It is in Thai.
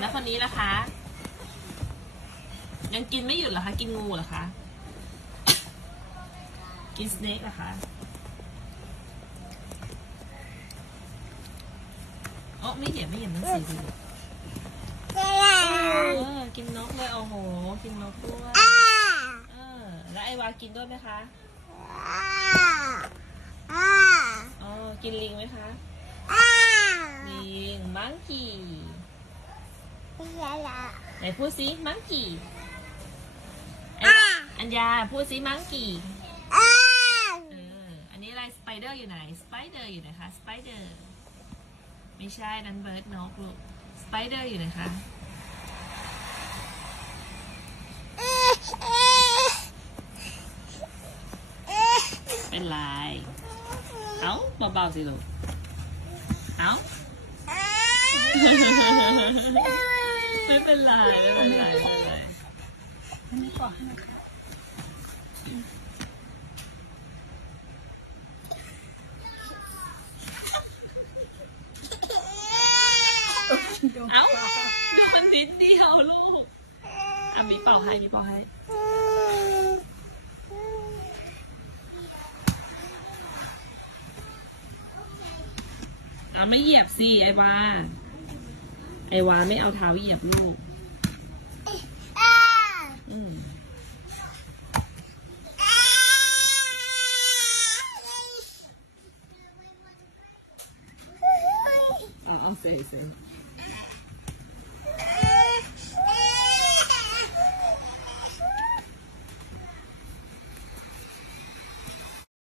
แล้วคนนี้ล่ะคะ ยังกินไม่หยุดเหรอคะ กินงูเหรอคะ กินสเน็กเหรอคะโอ้ไม่เห็นไม่เห็นหนังสือดูเออกินนกเลยโอ้โห กินนกด้วยเออแล้วไอวากินด้วยไหมคะอ๋อกินลิงไหมคะลิงมังกี้ ไหนพูดซิมังกี้อัญญาพูดซิมังกี้เอออันนี้อะไรสไปเดอร์อยู่ไหนสไปเดอร์อยู่ไหนคะสไปเดอร์ไม่ใช่นั้นเบิร์ดนกลูกสไปเดอร์อยู่ไหนคะเป็นไรเอ้าเบาๆสิลูกเอ้า ไม่เป็นไรไม่เป็นไรไม่เป็นไรอันนี้ก่อนให้นะคะเอ้าดูมันนิดเดียวลูกอะมีเป่าให้มีเป่าให้เอาไม่เหยียบสิไอวา ไอวาไม่เอาเท้าเหยียบลูกอืมอาเอาเสยเสย